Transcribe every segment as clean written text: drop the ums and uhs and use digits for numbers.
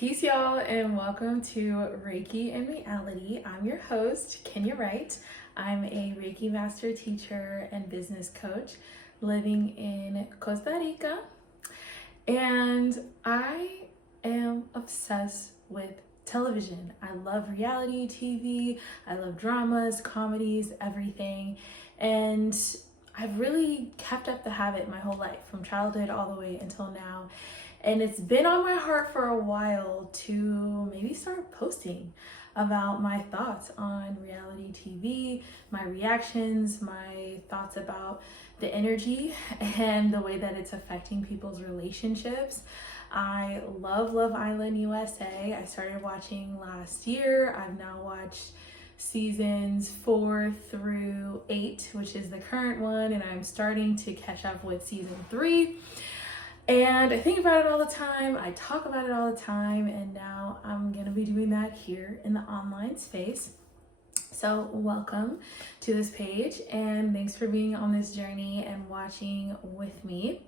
Peace, y'all, and welcome to Reiki and Reality. I'm your host, Kenya Wright. I'm a Reiki master teacher and business coach living in Costa Rica, and I am obsessed with television. I love reality TV, I love dramas, comedies, everything, and I've really kept up the habit my whole life, from childhood all the way until now. And it's been on my heart for a while to maybe start posting about my thoughts on reality TV, my reactions, my thoughts about the energy and the way that it's affecting people's relationships. I love Love Island USA. I started watching last year. I've now watched seasons 4 through 8, which is the current one, and I'm starting to catch up with season 3. And I think about it all the time, I talk about it all the time, and now I'm gonna be doing that here in the online space. So welcome to this page, and thanks for being on this journey and watching with me.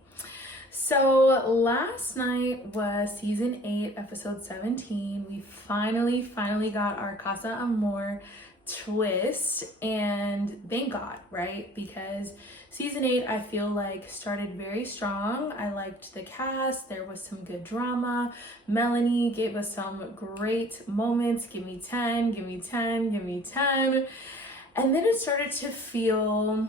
So last night was season 8, episode 17. We finally got our Casa Amor twist, and thank God, right? Because season 8, I feel like, started very strong. I liked the cast. There was some good drama. Melanie gave us some great moments. Give me 10, give me 10, give me 10. And then it started to feel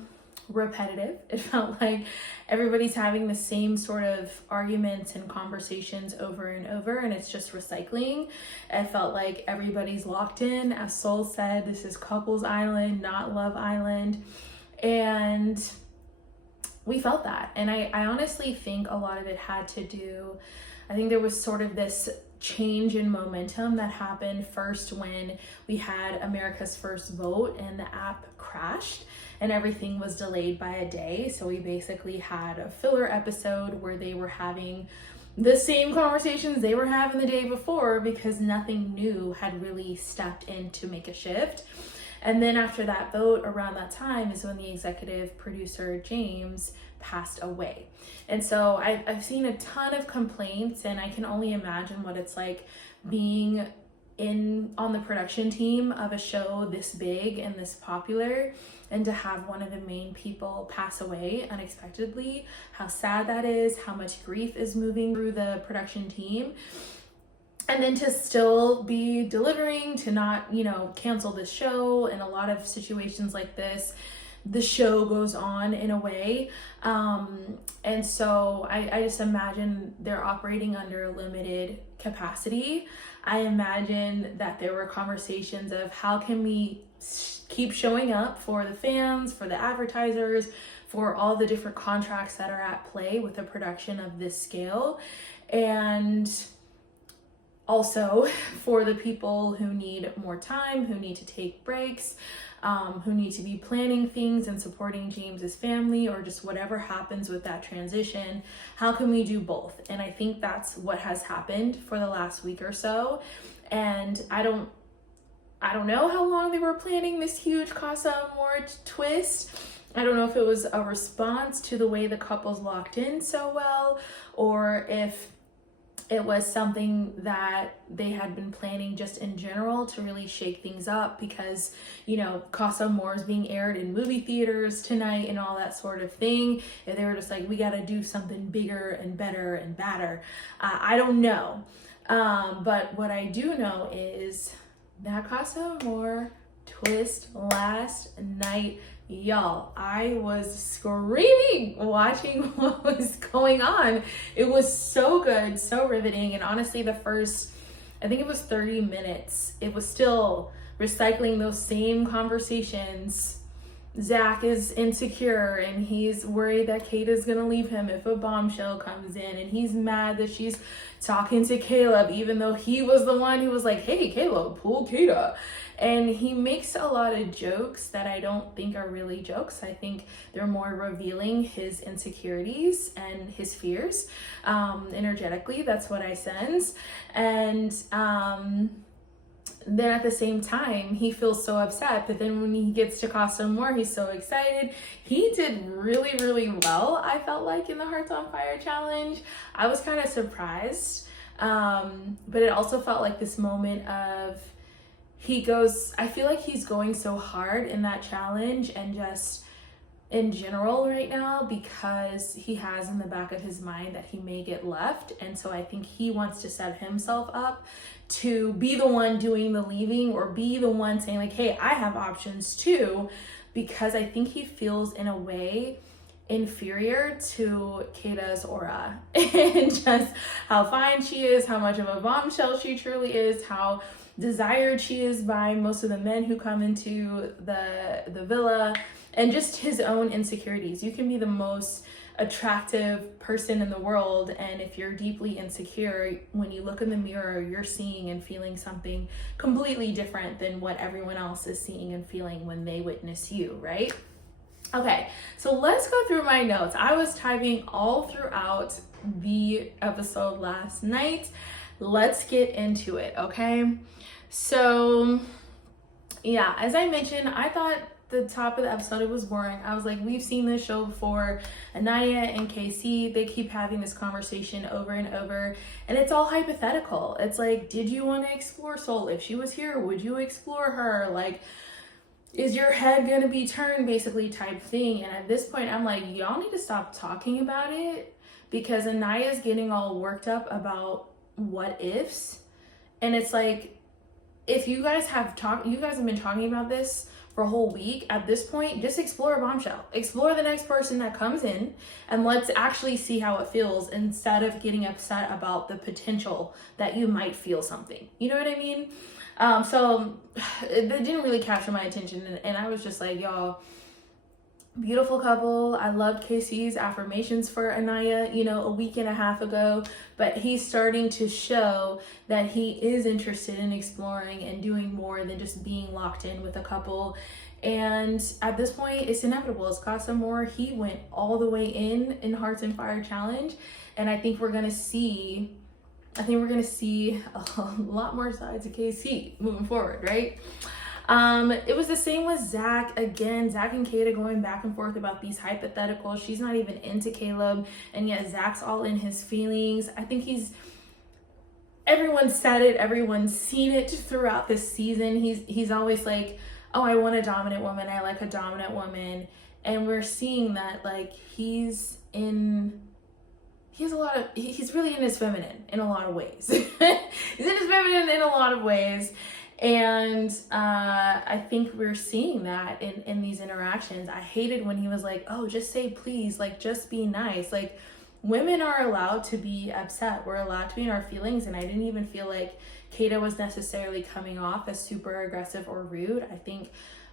repetitive. It felt like everybody's having the same sort of arguments and conversations over and over, and it's just recycling. It felt like everybody's locked in. As Soul said, this is Couples Island, not Love Island. And we felt that. And I honestly think a lot of it had to do, I think there was sort of this change in momentum that happened first when we had America's first vote and the app crashed and everything was delayed by a day. So we basically had a filler episode where they were having the same conversations they were having the day before because nothing new had really stepped in to make a shift. And then after that vote, around that time is when the executive producer, James, passed away. And so I've seen a ton of complaints, and I can only imagine what it's like being on the production team of a show this big and this popular, and to have one of the main people pass away unexpectedly, how sad that is, how much grief is moving through the production team. And then to still be delivering, to not, cancel the show. In a lot of situations like this, the show goes on in a way. And so I just imagine they're operating under a limited capacity. I imagine that there were conversations of how can we keep showing up for the fans, for the advertisers, for all the different contracts that are at play with a production of this scale. And also for the people who need more time, who need to take breaks, who need to be planning things and supporting James's family, or just whatever happens with that transition, how can we do both? And I think that's what has happened for the last week or so. And I don't know how long they were planning this huge Casa Amor twist. I don't know if it was a response to the way the couples locked in so well, or if it was something that they had been planning just in general to really shake things up because, Casa Amor is being aired in movie theaters tonight and all that sort of thing. And they were just like, we got to do something bigger and better and badder. I don't know. But what I do know is that Casa Amor twist last night, y'all, I was screaming watching what was going on. It was so good, so riveting. And honestly, the first, I think it was 30 minutes, it was still recycling those same conversations. Zach is insecure and he's worried that Kate is gonna leave him if a bombshell comes in, and he's mad that she's talking to Caleb even though he was the one who was like, hey Caleb, pull Kate up. And he makes a lot of jokes that I don't think are really jokes. I think they're more revealing his insecurities and his fears. Energetically, that's what I sense. And then at the same time, he feels so upset, but then when he gets to Casa Amor, he's so excited. He did really, really well, I felt like, in the Hearts on Fire challenge. I was kind of surprised But it also felt like this moment of, I feel like he's going so hard in that challenge and just in general right now, because he has in the back of his mind that he may get left. And so I think he wants to set himself up to be the one doing the leaving, or be the one saying like, hey, I have options too, because I think he feels in a way inferior to Kata's aura and just how fine she is, how much of a bombshell she truly is, how desired she is by most of the men who come into the villa, and just his own insecurities. You can be the most attractive person in the world, and if you're deeply insecure, when you look in the mirror, you're seeing and feeling something completely different than what everyone else is seeing and feeling when they witness you, right? Okay, so let's go through my notes. I was typing all throughout the episode last night. Let's get into it, okay? So, yeah, as I mentioned, I thought the top of the episode, it was boring. I was like, we've seen this show before. Anaya and KC, they keep having this conversation over and over, and it's all hypothetical. It's like, did you want to explore Soul? If she was here, would you explore her? Like, is your head gonna be turned, basically, type thing. And at this point, I'm like, y'all need to stop talking about it, because Anaya's getting all worked up about what ifs. And it's like, if you guys have been talking about this for a whole week, at this point, just explore a bombshell. Explore the next person that comes in, and let's actually see how it feels, instead of getting upset about the potential that you might feel something. You know what I mean? So it didn't really capture my attention, and I was just like, y'all, beautiful couple. I loved KC's affirmations for Anaya, a week and a half ago, but he's starting to show that he is interested in exploring and doing more than just being locked in with a couple. And at this point, it's inevitable. It's Casa More. He went all the way in Hearts and Fire Challenge, and I think we're gonna see a lot more sides of KC moving forward, right? It was the same with Zach. Again, Zach and Kata going back and forth about these hypotheticals. She's not even into Caleb, and yet Zach's all in his feelings. I think everyone said it, everyone's seen it throughout this season. He's always like, oh, I want a dominant woman, I like a dominant woman. And we're seeing that, like, he's really in his feminine in a lot of ways. He's in his feminine in a lot of ways. And I think we're seeing that in these interactions. I hated when he was like, oh, just say please, like, just be nice. Like, women are allowed to be upset. We're allowed to be in our feelings. And I didn't even feel like Kata was necessarily coming off as super aggressive or rude. I think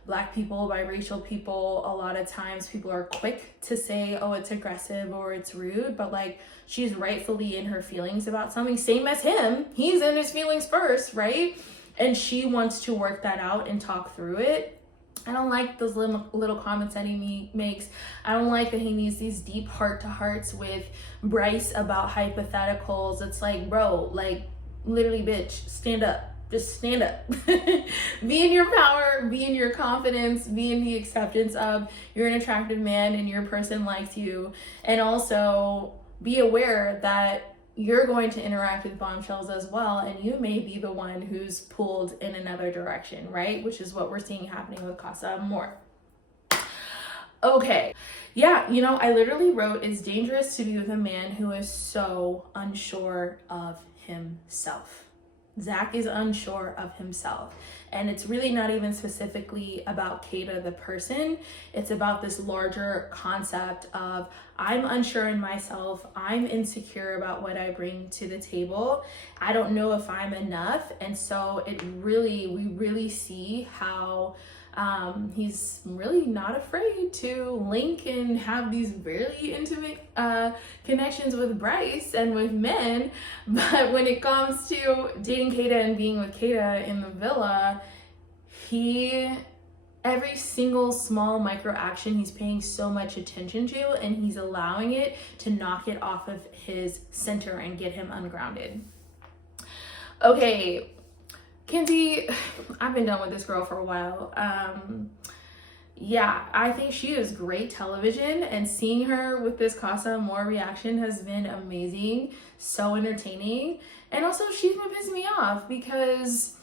Black people, biracial people, a lot of times people are quick to say, oh, it's aggressive or it's rude, but like, she's rightfully in her feelings about something, same as him. He's in his feelings first, right? And she wants to work that out and talk through it. I don't like those little comments that he makes. I don't like that he needs these deep heart-to-hearts with Bryce about hypotheticals. It's like, bro, like, literally, bitch, stand up. Just stand up. Be in your power, be in your confidence, be in the acceptance of you're an attractive man and your person likes you. And also be aware that you're going to interact with bombshells as well, and you may be the one who's pulled in another direction, right? Which is what we're seeing happening with Casa Amor. Okay, yeah, I literally wrote, it's dangerous to be with a man who is so unsure of himself. Zach is unsure of himself, and it's really not even specifically about Kata the person. It's about this larger concept of, I'm unsure in myself, I'm insecure about what I bring to the table, I don't know if I'm enough. And so we really see how he's really not afraid to link and have these very intimate connections with Bryce and with men. But when it comes to dating Kata and being with Kata in the villa, every single small micro action he's paying so much attention to, and he's allowing it to knock it off of his center and get him ungrounded. Okay, Kenzie, I've been done with this girl for a while. yeah, I think she is great television, and seeing her with this Casa Amor reaction has been amazing, so entertaining. And also, she's been pissing me off because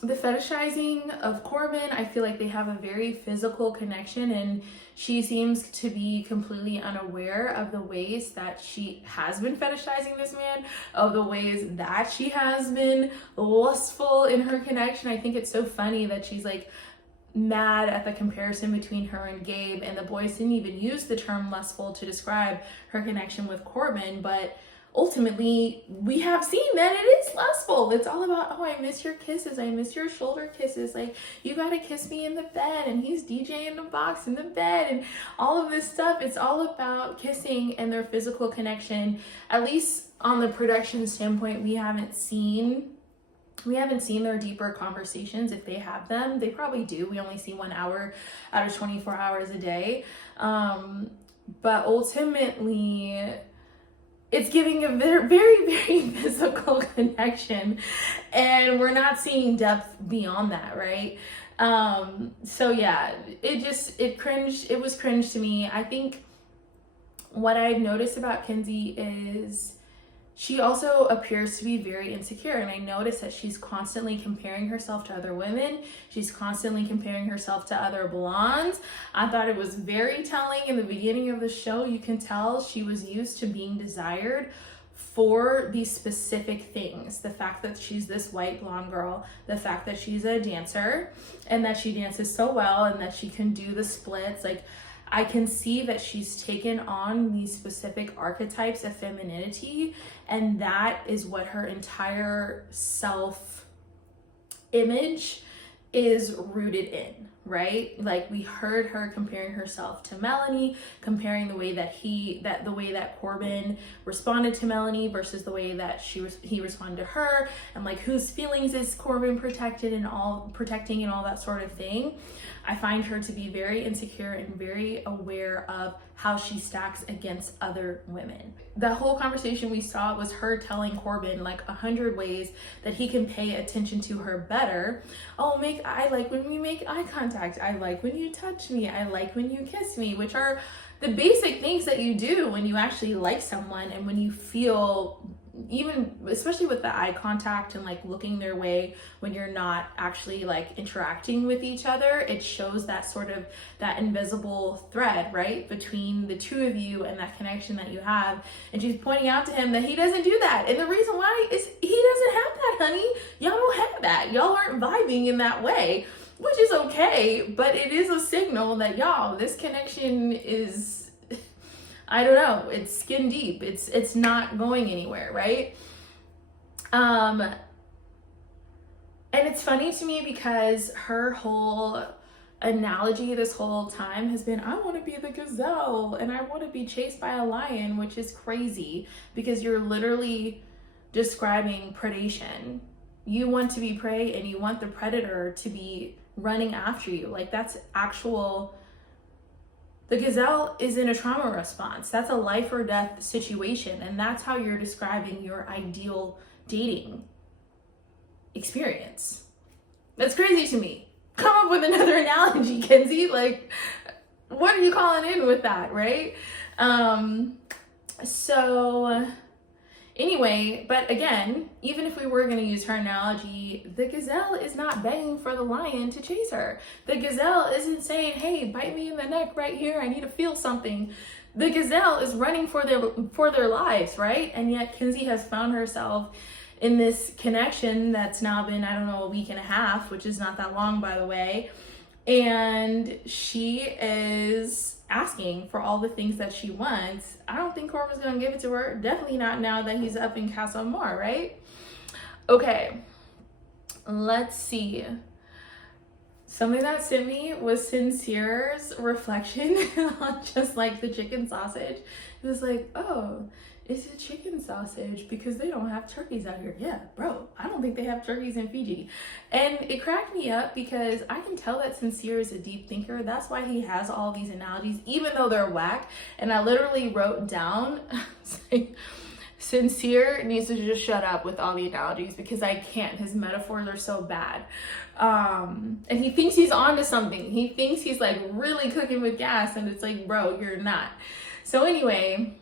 the fetishizing of Corbin, I feel like they have a very physical connection, and she seems to be completely unaware of the ways that she has been fetishizing this man, of the ways that she has been lustful in her connection. I think it's so funny that she's like mad at the comparison between her and Gabe, and the boys didn't even use the term lustful to describe her connection with Corbin, but ultimately we have seen that it is lustful. It's all about, oh, I miss your kisses, I miss your shoulder kisses, like you gotta kiss me in the bed, and he's DJing the box in the bed, and all of this stuff. It's all about kissing and their physical connection. At least on the production standpoint, we haven't seen their deeper conversations. If they have them, they probably do. We only see 1 hour out of 24 hours a day. But ultimately, it's giving a very, very, very physical connection, and we're not seeing depth beyond that, right? So yeah, it was cringe to me. I think what I've noticed about Kenzie is she also appears to be very insecure, and I notice that she's constantly comparing herself to other women. She's constantly comparing herself to other blondes. I thought it was very telling in the beginning of the show. You can tell she was used to being desired for these specific things. The fact that she's this white blonde girl, the fact that she's a dancer and that she dances so well and that she can do the splits. Like, I can see that she's taken on these specific archetypes of femininity, and that is what her entire self-image is rooted in, right? Like, we heard her comparing herself to Melanie, comparing the way that Corbin responded to Melanie versus the way that he responded to her, and like whose feelings is Corbin protecting and all that sort of thing. I find her to be very insecure and very aware of how she stacks against other women. The whole conversation we saw was her telling Corbin like 100 ways that he can pay attention to her better. Oh, I like when we make eye contact. I like when you touch me. I like when you kiss me, which are the basic things that you do when you actually like someone, and when you feel, even especially with the eye contact and like looking their way when you're not actually like interacting with each other, it shows that sort of that invisible thread, right, between the two of you and that connection that you have. And she's pointing out to him that he doesn't do that, and the reason why is he doesn't have that, honey. Y'all don't have that. Y'all aren't vibing in that way, which is okay, but it is a signal that y'all, this connection is, I don't know, it's skin deep. It's not going anywhere, right? And it's funny to me because her whole analogy this whole time has been, I want to be the gazelle and I want to be chased by a lion, which is crazy because you're literally describing predation. You want to be prey and you want the predator to be running after you. Like, that's actual. The gazelle is in a trauma response. That's a life or death situation. And that's how you're describing your ideal dating experience. That's crazy to me. Come up with another analogy, Kenzie. Like, what are you calling in with that, right? So anyway, but again, even if we were going to use her analogy, the gazelle is not begging for the lion to chase her. The gazelle isn't saying, hey, bite me in the neck right here, I need to feel something. The gazelle is running for their lives, right? And yet Kenzie has found herself in this connection that's now been, I don't know, a week and a half, which is not that long, by the way. And she is asking for all the things that she wants. I don't think Corbin's gonna give it to her. Definitely not now that he's up in Casa Amor, right? Okay, let's see. Something that sent me was Sincere's reflection on just like the chicken sausage. It was like, oh, it's a chicken sausage because they don't have turkeys out here. Yeah, bro, I don't think they have turkeys in Fiji. And it cracked me up because I can tell that Sincere is a deep thinker. That's why he has all these analogies, even though they're whack. And I literally wrote down, Sincere needs to just shut up with all the analogies because I can't. His metaphors are so bad. And he thinks he's onto something. He thinks he's like really cooking with gas, and it's like, bro, you're not. So anyway,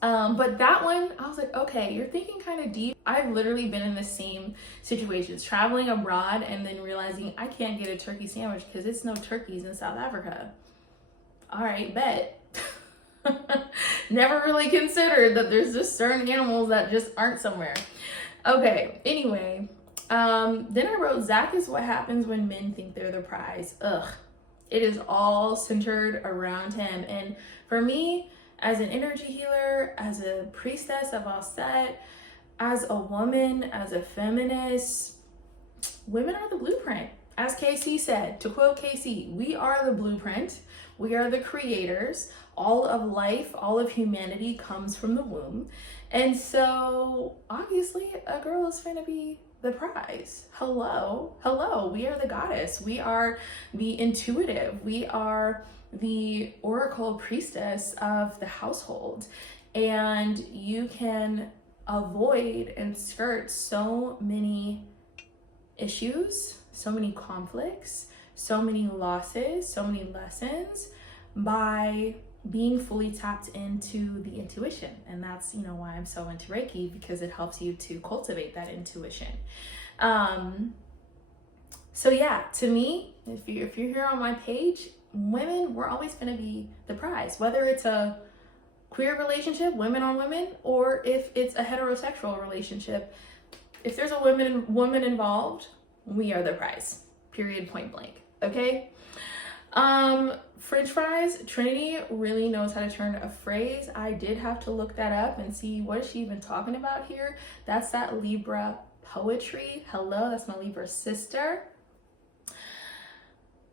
but that one, I was like, okay, you're thinking kind of deep. I've literally been in the same situations, traveling abroad and then realizing I can't get a turkey sandwich because it's no turkeys in South Africa. All right, bet. Never really considered that there's just certain animals that just aren't somewhere. Okay, anyway, then I wrote, Zach is what happens when men think they're the prize. Ugh, it is all centered around him. And for me, as an energy healer, as a priestess of Alset, as a woman, as a feminist, women are the blueprint. As KC said, to quote KC, we are the blueprint. We are the creators. All of life, all of humanity comes from the womb. And so obviously a girl is going to be the prize. Hello. We are the goddess. We are the intuitive. We are the oracle priestess of the household. And you can avoid and skirt so many issues, so many conflicts, so many losses, so many lessons by being fully tapped into the intuition. And that's, why I'm so into Reiki, because it helps you to cultivate that intuition. So yeah, to me, if you're here on my page, women, we're always going to be the prize, whether it's a queer relationship, women on women, or if it's a heterosexual relationship. If there's a woman involved, we are the prize, period, point blank. Okay. French fries, Trinity really knows how to turn a phrase. I did have to look that up and see what is she even talking about here. That's that Libra poetry. Hello, that's my Libra sister.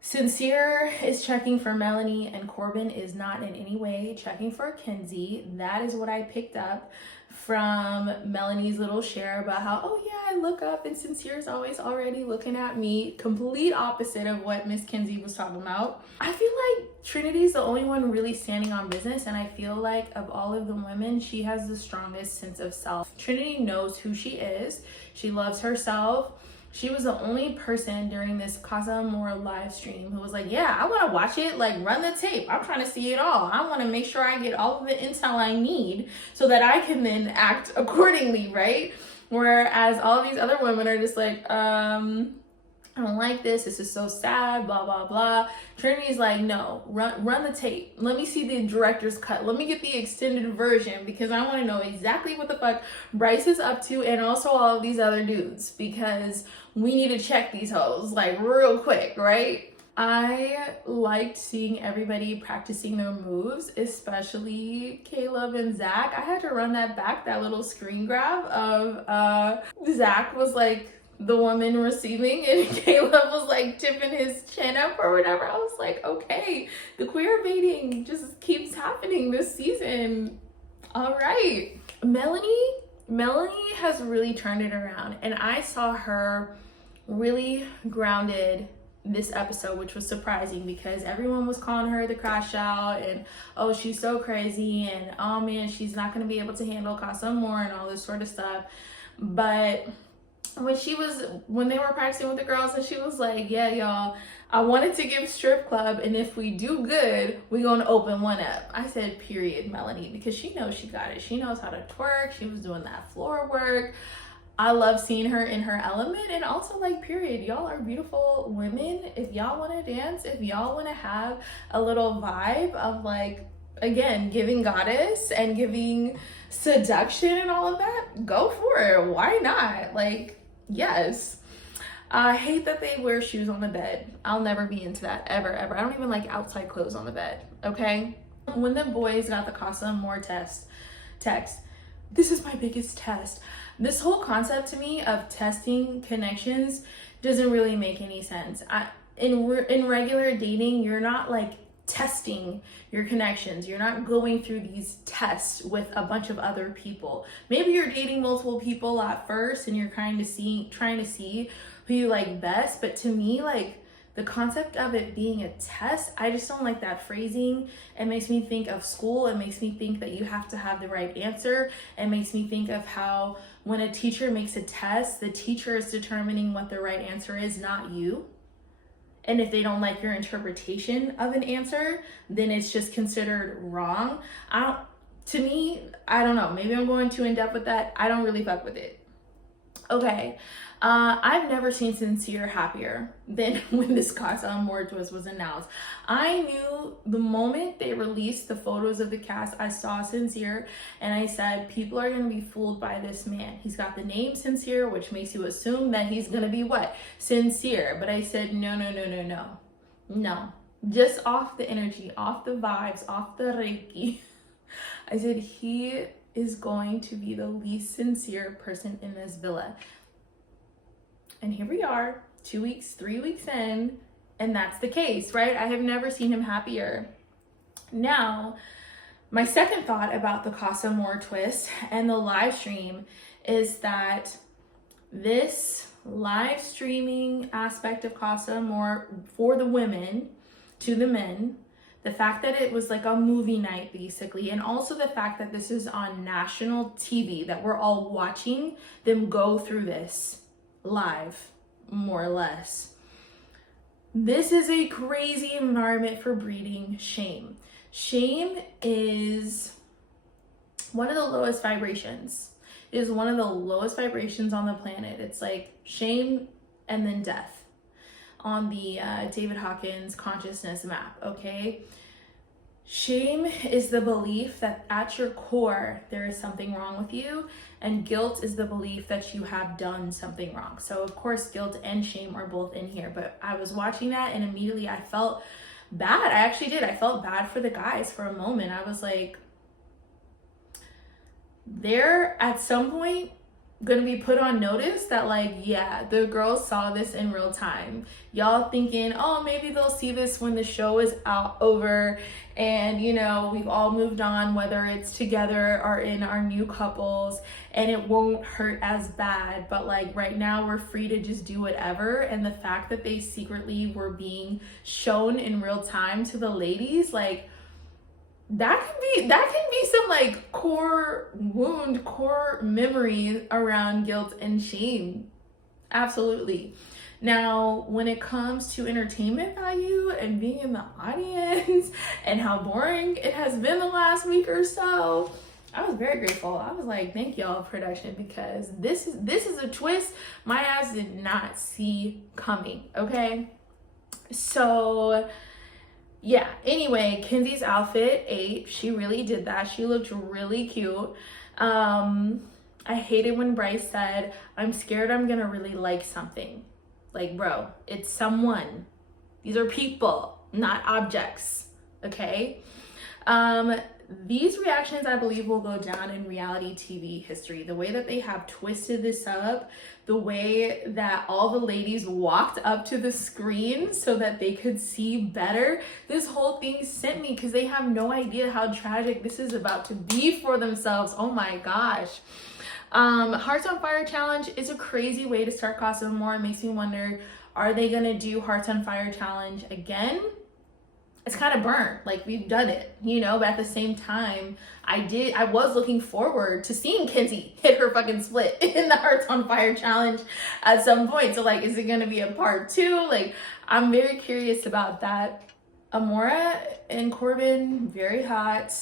Sincere is checking for Melanie, and Corbin is not in any way checking for Kenzie. That is what I picked up from Melanie's little share about how, oh yeah, I look up and Sincere is always already looking at me. Complete opposite of what Miss Kenzie was talking about. I feel like Trinity's the only one really standing on business, and I feel like of all of the women, she has the strongest sense of self. Trinity knows who she is. She loves herself. She was the only person during this Casa Amor live stream who was like, yeah, I want to watch it, like run the tape. I'm trying to see it all. I want to make sure I get all of the intel I need so that I can then act accordingly, right? Whereas all these other women are just like, I don't like this. This is so sad, blah, blah, blah. Trinity's like, no, run the tape. Let me see the director's cut. Let me get the extended version because I want to know exactly what the fuck Bryce is up to and also all of these other dudes because we need to check these hoes like real quick, right? I liked seeing everybody practicing their moves, especially Caleb and Zach. I had to run that back, that little screen grab of Zach was like, the woman receiving, and Caleb was like tipping his chin up or whatever. I was like, okay, the queer baiting just keeps happening this season. All right. Melanie has really turned it around, and I saw her really grounded this episode, which was surprising because everyone was calling her the crash out and, oh, she's so crazy and, oh man, she's not going to be able to handle Casa Amor and all this sort of stuff. But when they were practicing with the girls and she was like, yeah, y'all, I wanted to give strip club, and if we do good, we're going to open one up. I said, period, Melanie, because she knows she got it. She knows how to twerk. She was doing that floor work. I love seeing her in her element. And also, like, period, y'all are beautiful women. If y'all want to dance, if y'all want to have a little vibe of, like, again, giving goddess and giving seduction and all of that, go for it. Why not? Like, yes. I hate that they wear shoes on the bed. I'll never be into that, ever. I don't even like outside clothes on the bed, okay? When the boys got the Casa Amor text, this is my biggest test. This whole concept to me of testing connections doesn't really make any sense. In regular dating, you're not like testing your connections. You're not going through these tests with a bunch of other people. Maybe you're dating multiple people at first and you're trying to see who you like best, but to me, like, the concept of it being a test, I just don't like that phrasing. It makes me think of school. It makes me think that you have to have the right answer. It makes me think of how when a teacher makes a test, the teacher is determining what the right answer is, not you. And if they don't like your interpretation of an answer, then it's just considered wrong. To me, I don't know. Maybe I'm going too in depth with that. I don't really fuck with it. Okay. I've never seen Sincere happier than when this Casa Amor twist was announced. I knew the moment they released the photos of the cast, I saw Sincere and I said, people are going to be fooled by this man. He's got the name Sincere, which makes you assume that he's going to be what? Sincere. But I said, no. Just off the energy, off the vibes, off the Reiki. I said, he is going to be the least sincere person in this villa. And here we are, 2 weeks, 3 weeks in, and that's the case, right? I have never seen him happier. Now, my second thought about the Casa Amor twist and the live stream is that this live streaming aspect of Casa Amor for the women to the men, the fact that it was like a movie night basically, and also the fact that this is on national TV, that we're all watching them go through this live, more or less. This is a crazy environment for breeding shame. Shame is one of the lowest vibrations. It is one of the lowest vibrations on the planet. It's like shame and then death on the David Hawkins consciousness map, okay? Shame is the belief that at your core there is something wrong with you, and guilt is the belief that you have done something wrong. So of course guilt and shame are both in here, but I was watching that and immediately I felt bad. I actually did. I felt bad for the guys for a moment. I was like, they're at some point gonna be put on notice that like, yeah, the girls saw this in real time. Y'all thinking, oh, maybe they'll see this when the show is over and, you know, we've all moved on, whether it's together or in our new couples, and it won't hurt as bad. But like right now we're free to just do whatever. And the fact that they secretly were being shown in real time to the ladies, like, that can be some like core memory around guilt and shame. Absolutely. Now, when it comes to entertainment value and being in the audience and how boring it has been the last week or so, I was very grateful. I was like, thank y'all, production, because this is a twist my ass did not see coming, okay? So yeah, anyway, Kenzie's outfit ate. She really did that. She looked really cute. I hated when Bryce said, I'm scared I'm gonna really like something. Like, bro, it's someone. These are people, not objects, okay? These reactions, I believe, will go down in reality TV history. The way that they have twisted this up, the way that all the ladies walked up to the screen so that they could see better. This whole thing sent me because they have no idea how tragic this is about to be for themselves. Oh my gosh. Hearts on Fire Challenge is a crazy way to start Casa Amor. It makes me wonder, are they going to do Hearts on Fire Challenge again? It's kind of burnt, like we've done it, you know, but at the same time, I was looking forward to seeing Kenzie hit her fucking split in the Hearts on Fire Challenge at some point. So like, is it going to be a part 2? Like, I'm very curious about that. Amora and Corbin, very hot.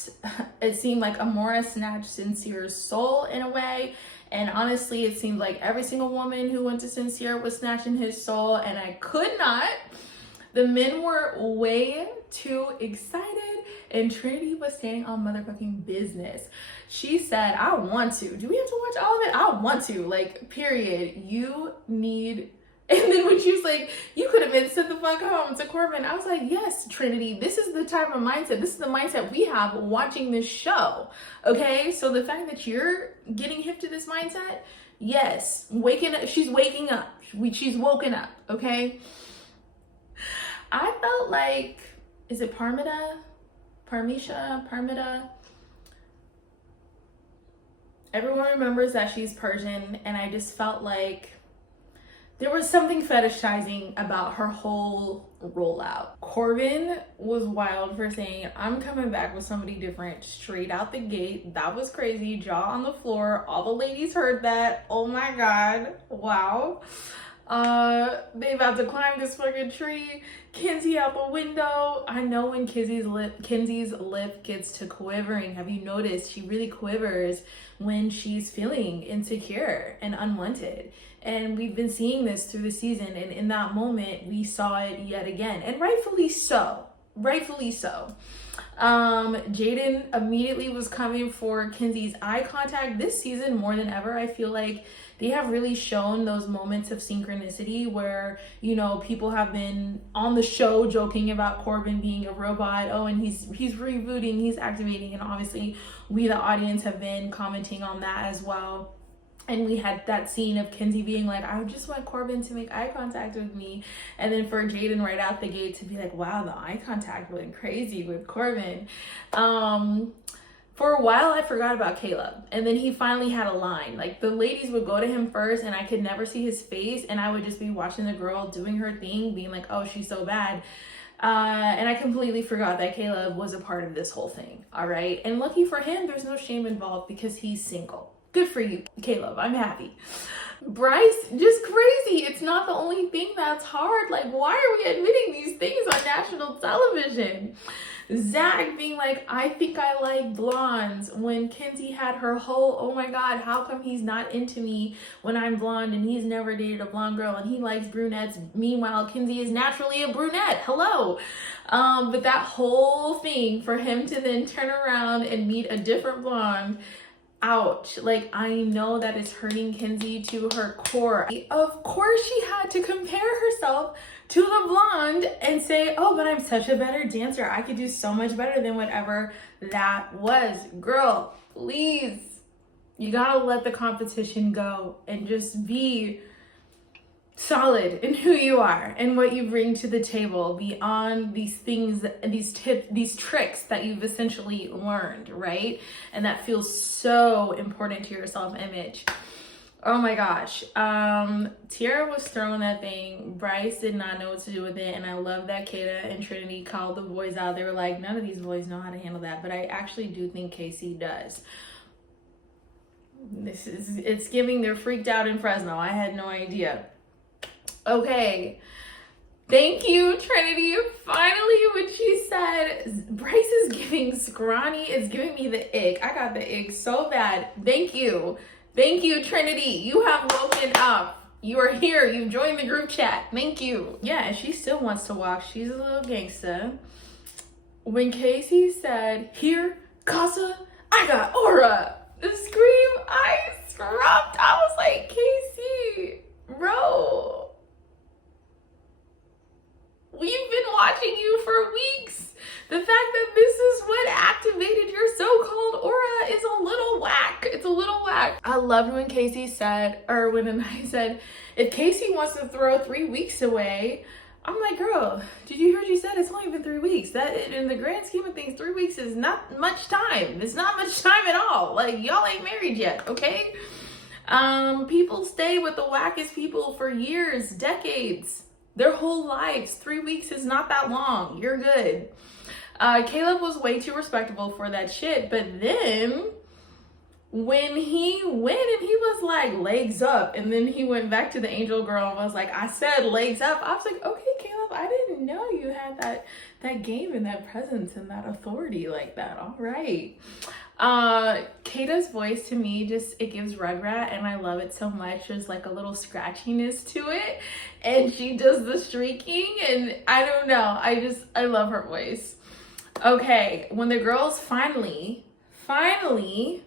It seemed like Amora snatched Sincere's soul in a way. And honestly, it seemed like every single woman who went to Sincere was snatching his soul, and I could not. The men were way too excited, and Trinity was staying on motherfucking business. She said, I want to. Do we have to watch all of it? I want to. Like, period. You need... And then when she was like, you could have been sent the fuck home to Corbin, I was like, yes, Trinity, this is the type of mindset. This is the mindset we have watching this show. Okay? So the fact that you're getting hip to this mindset, yes. Waking up. She's waking up. She's woken up. Okay? I felt like, is it Parmida? Everyone remembers that she's Persian, and I just felt like there was something fetishizing about her whole rollout. Corbin was wild for saying, I'm coming back with somebody different straight out the gate. That was crazy. Jaw on the floor. All the ladies heard that. Oh my God. Wow. They about to climb this fucking tree. Kenzie out the window. I know when Kenzie's lip gets to quivering. Have you noticed she really quivers when she's feeling insecure and unwanted? And we've been seeing this through the season, and in that moment we saw it yet again, and rightfully so. Jaden immediately was coming for Kenzie's eye contact. This season, more than ever, I feel like they have really shown those moments of synchronicity where, you know, people have been on the show joking about Corbin being a robot. Oh, and he's rebooting, he's activating. And obviously we, the audience, have been commenting on that as well. And we had that scene of Kenzie being like, I just want Corbin to make eye contact with me. And then for Jaden right out the gate to be like, wow, the eye contact went crazy with Corbin. For a while, I forgot about Caleb. And then he finally had a line. Like, the ladies would go to him first and I could never see his face. And I would just be watching the girl doing her thing, being like, oh, she's so bad. And I completely forgot that Caleb was a part of this whole thing. All right. And lucky for him, there's no shame involved because he's single. Good for you, Caleb. I'm happy. Bryce, just crazy. It's not the only thing that's hard. Like, why are we admitting these things on national television? Zach being like, I think I like blondes, when Kenzie had her whole, oh my God, how come he's not into me when I'm blonde and he's never dated a blonde girl and he likes brunettes. Meanwhile, Kenzie is naturally a brunette. Hello. But that whole thing for him to then turn around and meet a different blonde, ouch. Like, I know that is hurting Kenzie to her core. Of course she had to compare herself to the blonde and say, oh, but I'm such a better dancer. I could do so much better than whatever that was. Girl, please. You gotta let the competition go and just be solid in who you are and what you bring to the table beyond these things, these tips, these tricks that you've essentially learned, right? And that feels so important to your self-image. Oh my gosh. Tiara was throwing that thing. Bryce did not know what to do with it. And I love that Kata and Trinity called the boys out. They were like, none of these boys know how to handle that. But I actually do think Casey does. It's giving they're freaked out in Fresno. I had no idea. Okay. Thank you, Trinity. Finally, when she said, Bryce is giving scrawny, it's giving me the ick. I got the ick so bad. Thank you. Thank you, Trinity. You have woken up. You are here. You've joined the group chat. Thank you. Yeah, and she still wants to walk. She's a little gangsta. When Casey said, here, Casa, I got aura. The scream, I scrubbed. I was like, Casey, bro. We've been watching you for weeks. The fact that this is what activated your so-called aura is a little whack. It's a little whack. I loved when Casey said, or when I said, if Casey wants to throw 3 weeks away, I'm like, girl, did you hear what you said? It's only been 3 weeks. That, in the grand scheme of things, 3 weeks is not much time. It's not much time at all. Like, y'all ain't married yet, okay? People stay with the wackest people for years, decades, their whole lives. 3 weeks is not that long. You're good. Caleb was way too respectable for that shit. But then when he went and he was like, legs up, and then he went back to the angel girl and was like, I said legs up. I was like, okay, Caleb, I didn't know you had that game and that presence and that authority like that. All right. Kata's voice to me it gives Rugrat, and I love it so much. There's like a little scratchiness to it, and she does the streaking, and I don't know. I love her voice. Okay, when the girls finally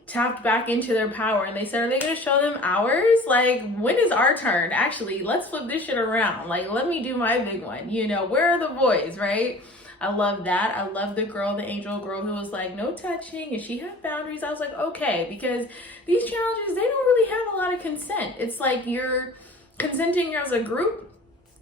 tapped back into their power and they said, are they going to show them ours? Like, when is our turn? Actually, let's flip this shit around. Like, let me do my big one. You know, where are the boys, right? I love that. I love the girl, the angel girl, who was like, no touching, and she had boundaries. I was like, okay, because these challenges, they don't really have a lot of consent. It's like you're consenting as a group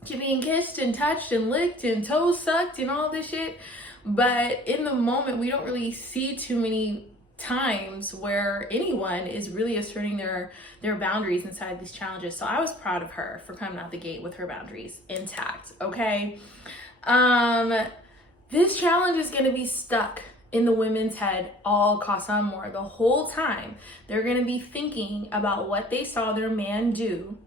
to being kissed and touched and licked and toes sucked and all this shit. But in the moment, we don't really see too many times where anyone is really asserting their boundaries inside these challenges. So I was proud of her for coming out the gate with her boundaries intact. Okay. This challenge is going to be stuck in the women's head all Casa Amor the whole time. They're going to be thinking about what they saw their man do.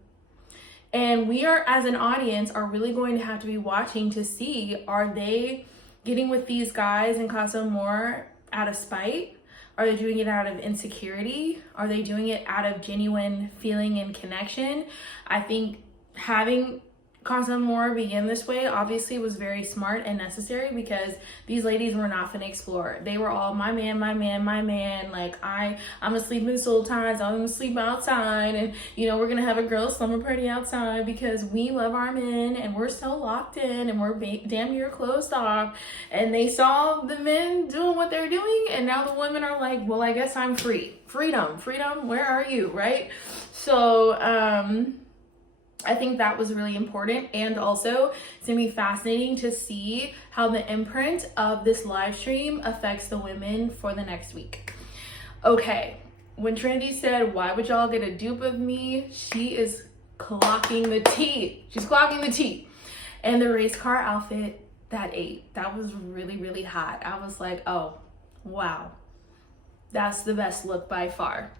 And we are, as an audience, are really going to have to be watching to see, are they getting with these guys in Casa Amor out of spite? Are they doing it out of insecurity? Are they doing it out of genuine feeling and connection? I think having Casa Amor begin this way obviously was very smart and necessary, because these ladies were not gonna explore. They were all my man, my man, my man. Like I'm gonna sleep in soul ties, I'm gonna sleep outside, and we're gonna have a girls' slumber party outside because we love our men and we're so locked in and we're damn near closed off. And they saw the men doing what they're doing, and now the women are like, well, I guess I'm free. Freedom, where are you, right? So I think that was really important. And also, it's gonna be fascinating to see how the imprint of this live stream affects the women for the next week. Okay, when Trinity said, why would y'all get a dupe of me? She is clocking the tea. She's clocking the tea. And the race car outfit, that was really, really hot. I was like, oh, wow. That's the best look by far.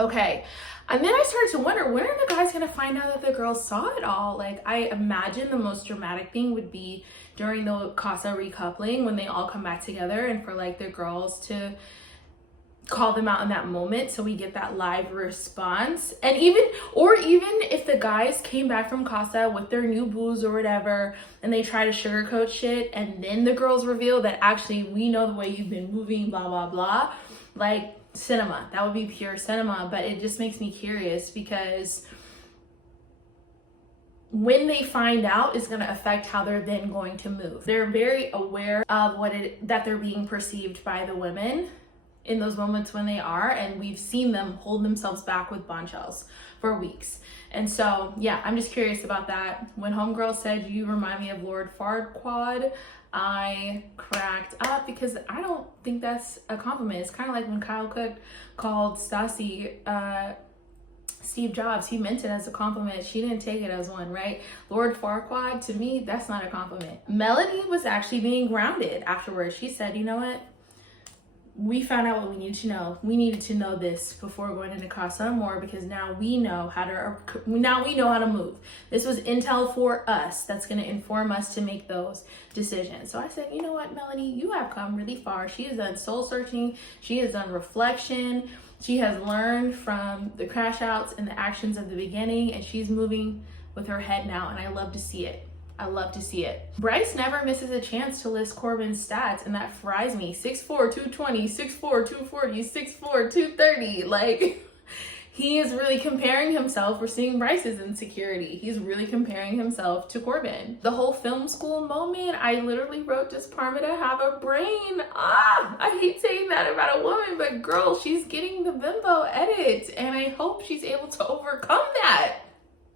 Okay, and then I started to wonder, when are the guys gonna find out that the girls saw it all? Like, I imagine the most dramatic thing would be during the Casa recoupling, when they all come back together, and for like the girls to call them out in that moment, so we get that live response. And even if the guys came back from Casa with their new booze or whatever, and they try to sugarcoat shit, and then the girls reveal that actually we know the way you've been moving, blah blah blah, like, cinema. That would be pure cinema. But it just makes me curious, because when they find out is going to affect how they're then going to move. They're very aware of that they're being perceived by the women in those moments when they are, and we've seen them hold themselves back with bombshells for weeks. And so yeah, I'm just curious about that. When homegirl said, you remind me of Lord Farquaad, I cracked up, because I don't think that's a compliment. It's kind of like when Kyle Cook called Stassi Steve Jobs. He meant it as a compliment. She didn't take it as one, right? Lord Farquaad, to me, that's not a compliment. Melanie was actually being grounded afterwards. She said, you know what? We found out what we needed to know. We needed to know this before going into Casa Amor, because now we know how to move. This was intel for us that's going to inform us to make those decisions. So I said, you know what, Melanie, you have come really far. She has done soul searching. She has done reflection. She has learned from the crash outs and the actions of the beginning, and she's moving with her head now, and I love to see it. I love to see it. Bryce never misses a chance to list Corbin's stats, and that fries me. 6'4", 220, 6'4", 240, 6'4", 230. Like, he is really comparing himself. We're seeing Bryce's insecurity. He's really comparing himself to Corbin. The whole film school moment, I literally wrote, does Parmita have a brain? I hate saying that about a woman, but girl, she's getting the bimbo edit, and I hope she's able to overcome that.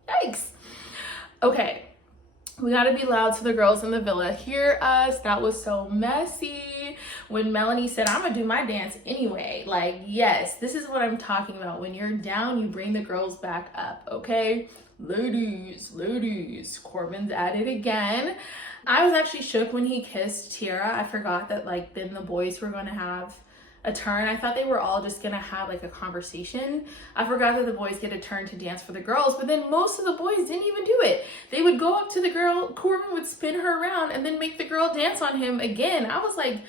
Yikes. Okay. We gotta be loud so the girls in the villa hear us. That was so messy. When Melanie said, I'm gonna do my dance anyway. Like, yes, this is what I'm talking about. When you're down, you bring the girls back up, okay? Ladies, Corbin's at it again. I was actually shook when he kissed Tiara. I forgot that, like, then the boys were gonna have a turn. I thought they were all just gonna have like a conversation. I forgot that the boys get a turn to dance for the girls, but then most of the boys didn't even do it. They would go up to the girl, Corbin would spin her around and then make the girl dance on him again. I was like,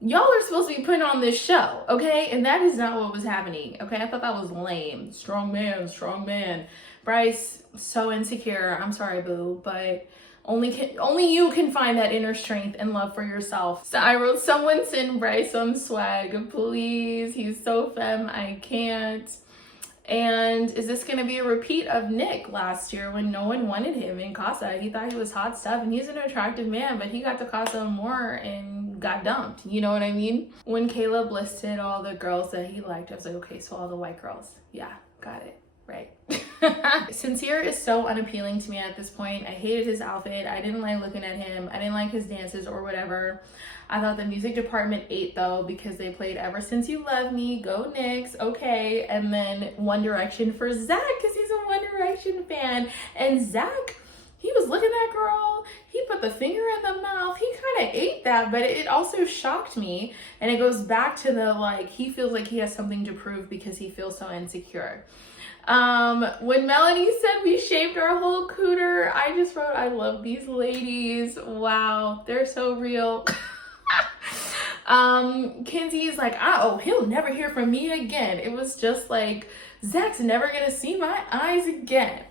y'all are supposed to be putting on this show, okay? And that is not what was happening, okay? I thought that was lame. Strong man. Bryce, so insecure. I'm sorry, boo, but only you can find that inner strength and love for yourself. So I wrote, someone send Bryce some swag, please. He's so femme, I can't. And is this gonna be a repeat of Nick last year when no one wanted him in Casa? He thought he was hot stuff, and he's an attractive man, but he got to Casa more and got dumped. You know what I mean? When Caleb listed all the girls that he liked, I was like, okay, so all the white girls. Yeah, got it. right. Sincere is so unappealing to me at this point. I hated his outfit. I didn't like looking at him. I didn't like his dances or whatever. I thought the music department ate though, because they played Ever Since You Love Me, Go Knicks, okay, and then One Direction for Zach, because he's a One Direction fan. And Zach, he was looking at that girl, he put the finger in the mouth, he kind of ate that, but it also shocked me. And it goes back to the, like, he feels like he has something to prove because he feels so insecure. When Melanie said we shaved our whole cooter, I just wrote, I love these ladies. Wow, they're so real. Kinsey's like, oh, he'll never hear from me again. It was just like, Zach's never gonna see my eyes again.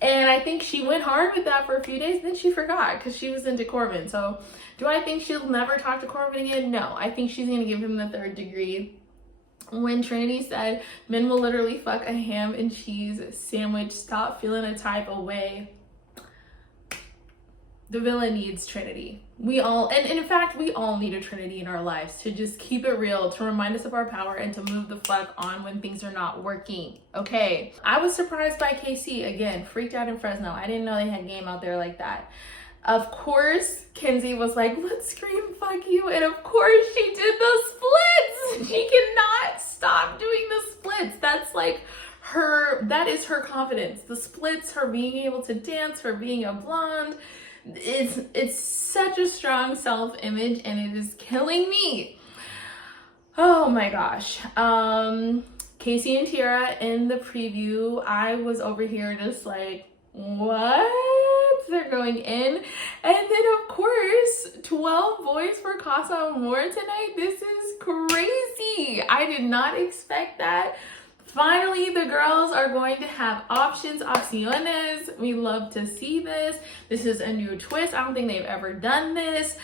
And I think she went hard with that for a few days, then she forgot because she was into Corbin. So do I think she'll never talk to Corbin again? No, I think she's gonna give him the 3rd degree. When Trinity said, men will literally fuck a ham and cheese sandwich, stop feeling a type of way. The villain needs Trinity. We all, and in fact, we all need a Trinity in our lives to just keep it real, to remind us of our power and to move the fuck on when things are not working, okay? I was surprised by KC, again, freaked out in Fresno. I didn't know they had game out there like that. Of course, Kinsey was like, let's scream fuck you. And of course she did the splits. She cannot stop doing the splits. That's like that is her confidence. The splits, her being able to dance, her being a blonde. It's such a strong self-image and it is killing me. Oh my gosh. Casey and Tira in the preview, I was over here just like, what? They're going in. And then of course 12 boys for Casa Amor tonight. This is crazy. I did not expect that. Finally, the girls are going to have opciones. We love to see this. This is a new twist. I don't think they've ever done this.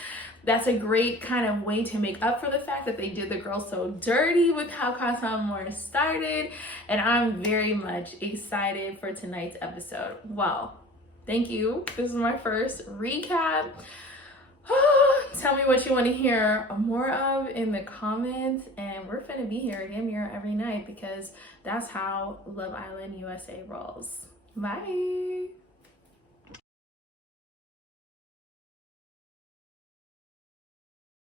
That's a great kind of way to make up for the fact that they did the girls so dirty with how Casa Amor started. And I'm very much excited for tonight's episode. Well, thank you. This is my first recap. Tell me what you want to hear more of in the comments, and we're gonna be here damn near every night because that's how Love Island USA rolls. Bye.